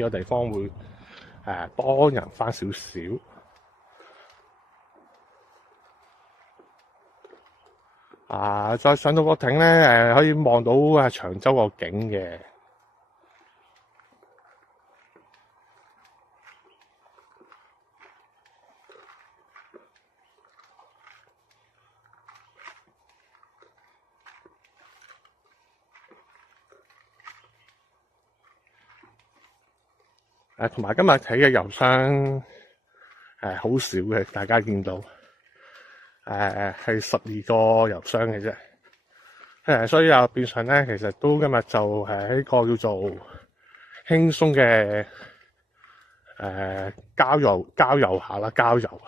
個地方會多人翻少少。再上到個艇咧，可以望到長洲個景嘅。同埋今日睇嘅油箱好少嘅，大家見到係12個油箱嘅啫。所以變相咧，其實都今日就係一個叫做輕鬆嘅郊遊下啦，郊遊。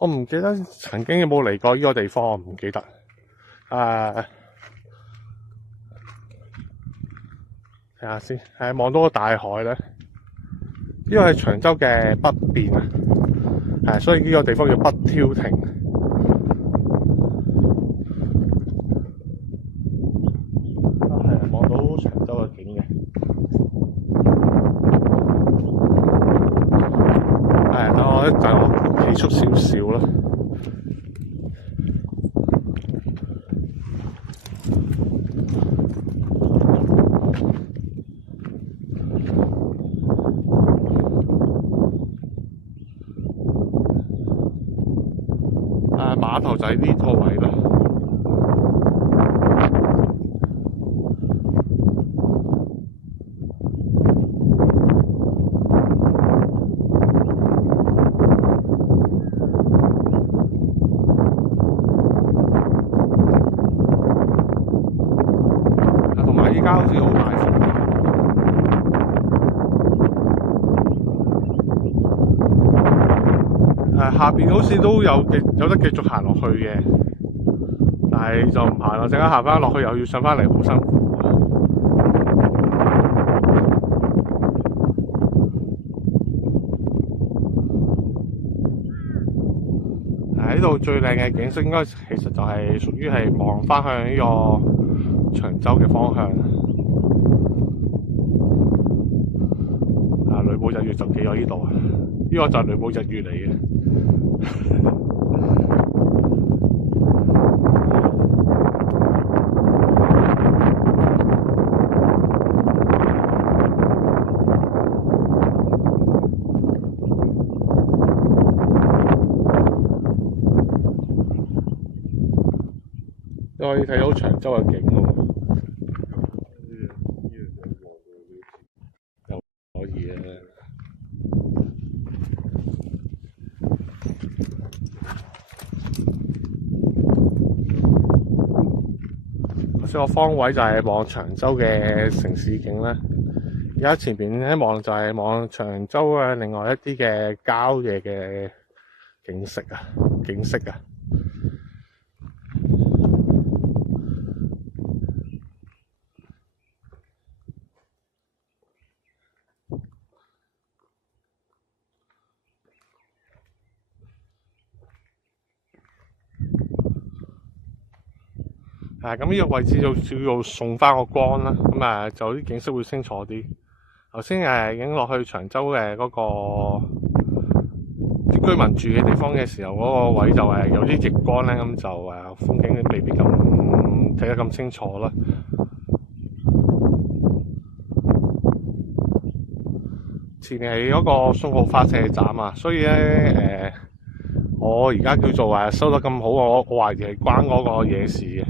我唔記得曾經有冇嚟過呢個地方，我唔記得。睇下先，望到個大海咧，呢個係長洲嘅北邊啊，所以呢個地方叫北挑亭。望到長洲嘅景嘅。等我一陣，我企速少少啦。碼頭就喺呢個位啦。同埋依家好似好大風。下邊好似都有得繼續行落去嘅，但係就唔行啦，陣間行翻落去又要上翻嚟，好辛苦。呢度最靚嘅景色應該其實就係屬於係望翻向呢個長洲嘅方向。雷姆日月就企喺呢度啊，呢個就係雷姆日月嚟嘅。可以睇到長洲嘅景喎，又可以啊！頭先個方位就係望長洲嘅城市景啦，而家前邊一望就係望長洲嘅另外一啲嘅郊野嘅景色啊。咁呢個位置就要送翻個光啦，咁就啲景色會清楚啲。頭先影落去長洲嘅嗰個啲居民住嘅地方嘅時候，嗰個位就有啲逆光咧，咁就風景未必咁睇得咁清楚啦。前面係嗰個信號發射站啊，所以咧我而家叫做收得咁好，我懷疑係關嗰個嘢事嘅。